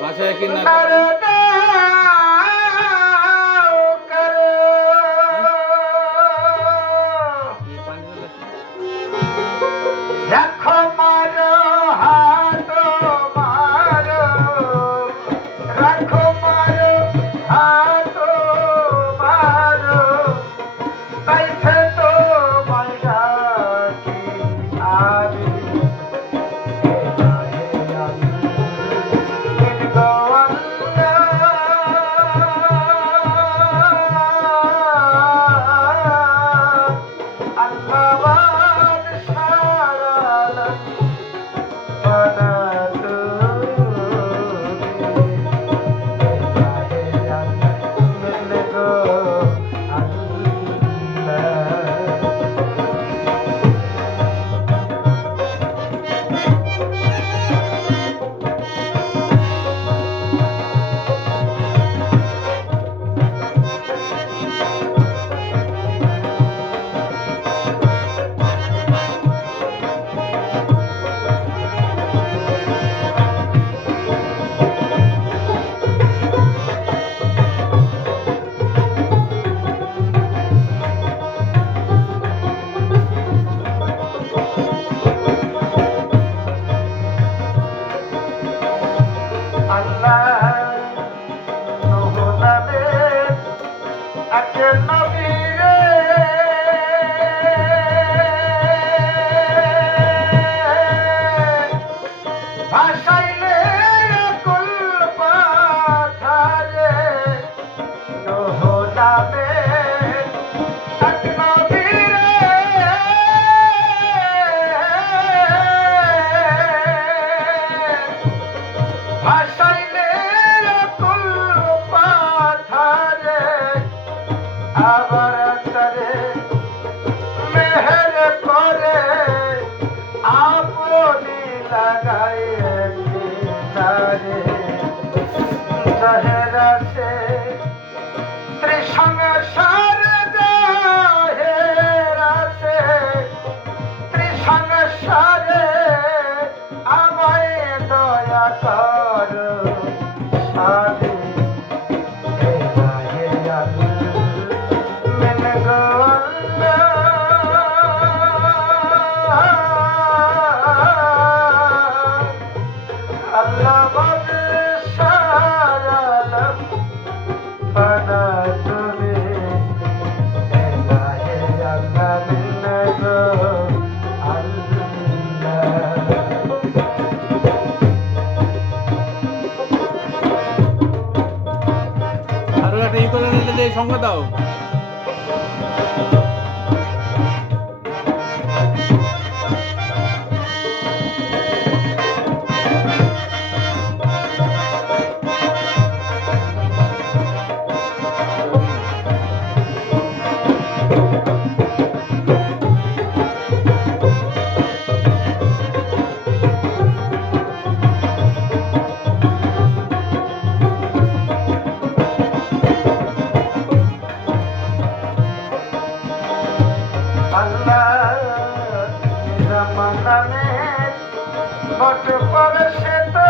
বাসায় কি না রাখো মারো হাত মারো রাখো মারো হাত মারো তাইছে তো মাইরা কি আরে ভাসাইলে কুল পাথারে নহলাবে এক নবীরে ভাসাইলে কুল পাথারে আবার করে মেহের করে আপনি লাগায় তারে জহেরাছে ত্রিসংসার জহেরাছে ত্রিসংসারে আমায় দয়া কর সাধে Allah bade saralam bana tumi elahe Allah minnago আরো একটা ই করে নিলে সঙ্গ দাও। বট পরশে তো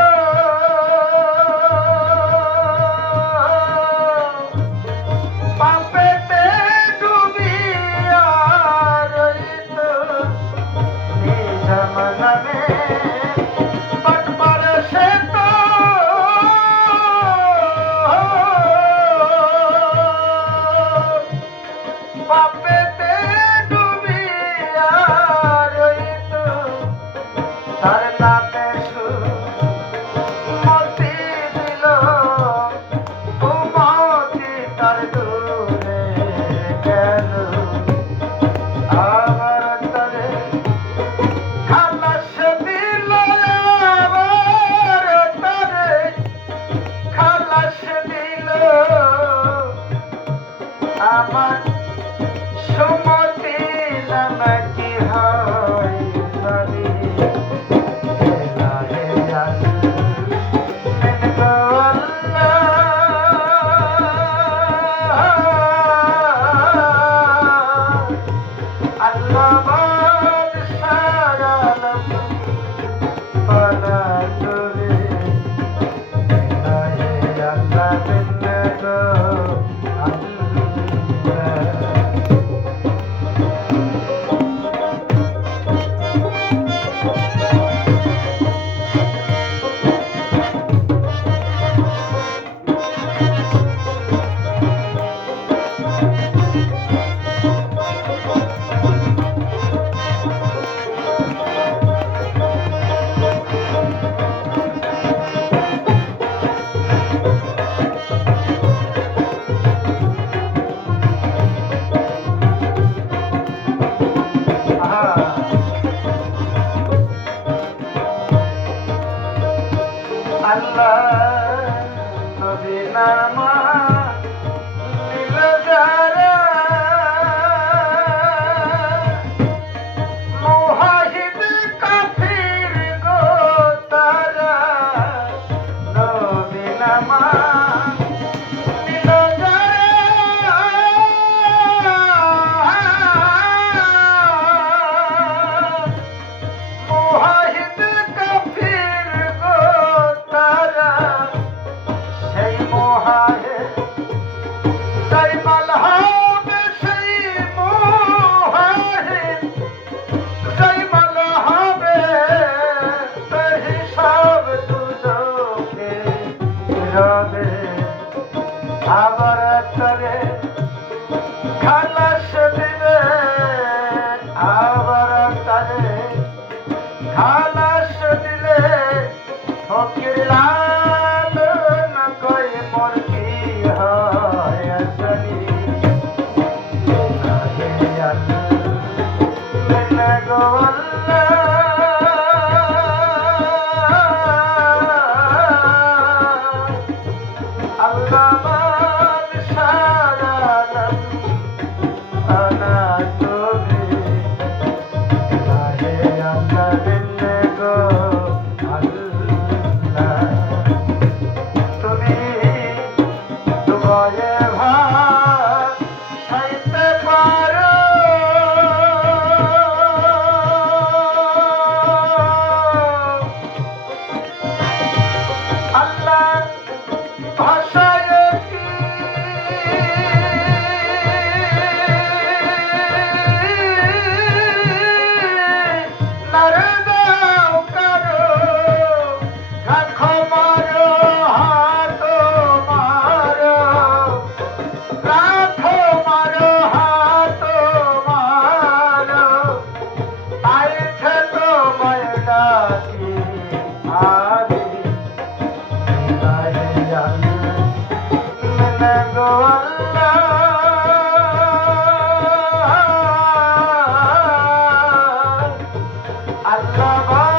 পাপেতে ডুবিয়া রইত নিজাম নামে বট পরশে তো পাপেতে ডুবিয়া রইত তার নামে মতি দিল মতি তার দূরে গেল আবার তারে খালাস দিল আবার তারে খালাস দিল আমার সুমতি নামে কি হয় জানি নামা নীল যারা মুহাহিদ কাফির গো তারা নবী নামা নীল যারা মুহাহিদ কাফির গো তারা সেই মুহাহিদ সেই মালহাব সেই মুহাহিদ সেই মালহাবে বেহিসাব দুজকে রবে আবার তরে খালাস দিবে আবার তরে খালাস দিলে ফকির লাল না কই মোর কি হয় আসলি গো আল্লাহ মান সারালাম আনা তুমি কাহে আল্লাহ দিলে গো আল্লাহ তুমি তোমারে ভাসাইতে পারো আল্লাহ ভাষায় কি নারে দাও কারো রাখো মারো হাত মারো রাখো মারো হাত মারো আইছে তোমায় ডাকি আদি Allah